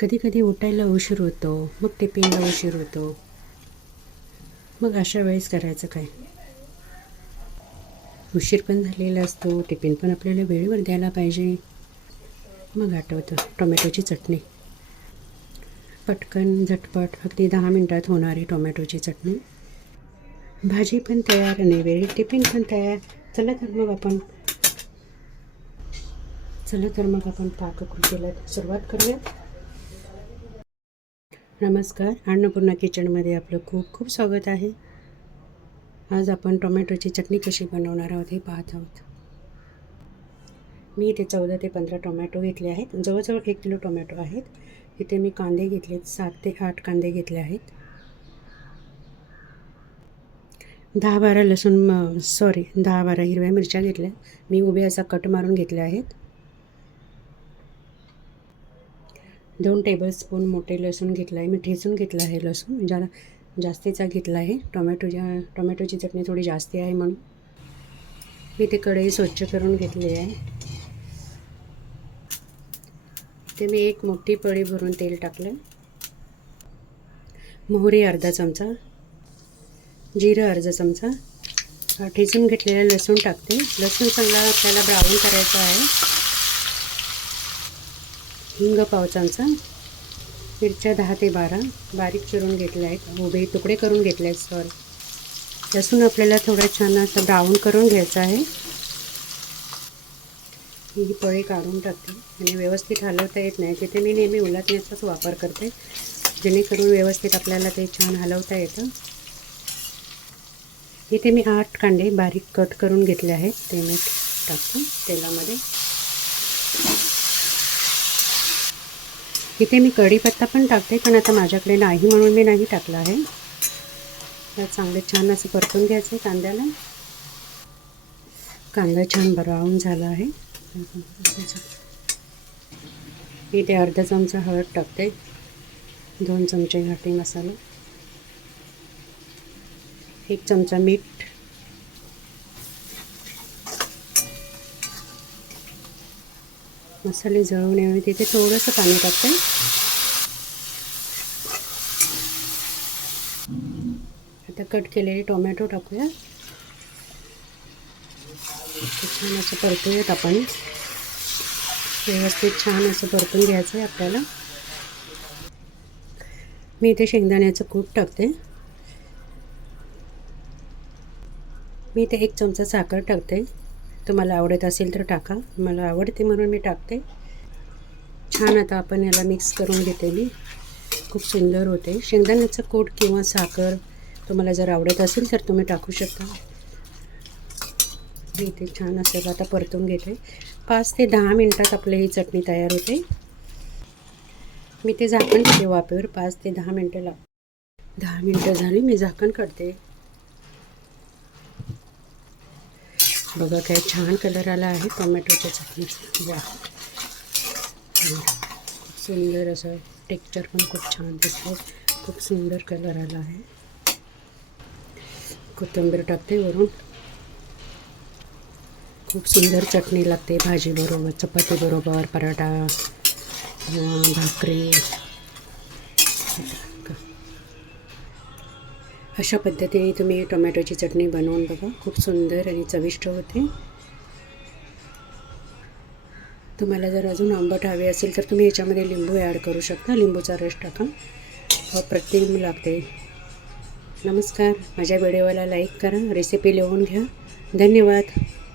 कधी कधी उठायला उशीर होतो मग टिफिनला उशीर होतो. मग अशा वेळेस करायचं काय? उशीर पण झालेला असतो टिफिन पण आपल्याला वेळेवर द्यायला पाहिजे. मग आठवतं टोमॅटोची चटणी. पटकन झटपट अगदी दहा मिनटात होणारी टोमॅटोची चटणी. भाजी पण तयार नैवेळी वेळी टिफिन पण तयार. चला तर मग आपण चला तर मग आपण पाककृतीला सुरुवात करूयात. नमस्कार. अन्नपूर्णा किचनमध्ये आपलं खूप खूप स्वागत आहे. आज आपण टोमॅटोची चटणी कशी बनवणार आहोत हे पाहत आहोत. मी इथे चौदा ते पंधरा टोमॅटो घेतले आहेत. जवळजवळ एक किलो टोमॅटो आहेत. इथे मी कांदे घेतलेत सात ते आठ कांदे घेतले आहेत. दहा बारा लसूण सॉरी दहा बारा हिरव्या मिरच्या घेतल्या मी उभे असा कट मारून घेतल्या आहेत. दोन टेबलस्पून मोठे लसूण घेतलं आहे मी ठेचून घेतलं आहे लसूण. ज्याला जास्तीचा घेतला आहे. टोमॅटोच्या टोमॅटोची चटणी थोडी जास्ती आहे म्हणून. मी ते कढई स्वच्छ करून घेतली आहे. ते मी एक मोठी पळी भरून तेल टाकलं मोहरी अर्धा चमचा. जिरं अर्धा चमचा. ठेचून घेतलेला लसूण टाकते. लसूण चांगला आपल्याला ब्राऊन करायचं आहे. हिंग पाव चमचा मिरच्या दहा ते बारा बारीक चिरून घेतल्या आहेत उभे तुकडे करून घेतले आहेत सॉरी. लसूण आपल्याला थोडं छान असं ब्राऊन करून घ्यायचं आहे. ही पळी काढून टाकते आणि व्यवस्थित हलवता येत नाही तिथे मी नेहमी उलटण्याचाच वापर करते जेणेकरून व्यवस्थित आपल्याला ते छान हलवता येतं. इथे मी आठ कांदे बारीक कट करून घेतले आहेत ते मी टाकतो तेलामध्ये. इथे मी कढीपत्ता पण टाकते पण आता माझ्याकडे नाही म्हणून मी नाही टाकला आहे. तर चांगले छान असं परतून घ्यायचं आहे कांद्याला. कांदा छान ब्राऊन झाला आहे. इथे अर्धा चमचा हळद टाकते. दोन चमचे घाटी मसाला. एक चमचा मीठ. मसाले जळून यावे तिथे थोडंसं पाणी टाकते. आता कट केलेले टोमॅटो टाकूया. छान असं परतूयात आपण. व्यवस्थित छान असं परतून घ्यायचं आहे आपल्याला. मी इथे शेंगदाण्याचं कूट टाकते. मी इथे एक चमचा साखर टाकते. तुम्हाला आवडत असेल तर टाका. मला आवडते म्हणून मी टाकते. छान आता आपण याला मिक्स करून घेते मी खूप सुंदर होते. शेंगदाण्याचं कोट किंवा साखर तुम्हाला जर आवडत असेल तर तुम्ही टाकू शकता. मी इथे छान असेल आता परतून घेते. पाच ते दहा मिनटात आपली ही चटणी तयार होते. मी ते झाकण घेते वाफेवर. पाच ते दहा मिनटं लाव दहा मिनटं झाली. मी झाकण काढते. काय छान कलर आला आहे टोमॅटोच्या चटणीचा. वा खूप सुंदर असं टेक्चर खूप छान दिसतं खूप सुंदर कलर आला आहे. कोथिंबीर टाकते वरून. खूप सुंदर चटणी लागते भाजीबरोबर, चपातीबरोबर, पराठा भाकरी. अशा पद्धतीने तुम्ही टोमॅटोची चटणी बनवून बघा. खूप सुंदर आणि चविष्ट होते. तुम्हाला जर अजून आंबट हवे असेल तर तुम्ही याच्यामध्ये लिंबू ॲड करू शकता. लिंबूचा रस टाका. प्रतिम लागते. नमस्कार. माझ्या व्हिडिओला लाईक करा. रेसिपी लिहून घ्या. धन्यवाद.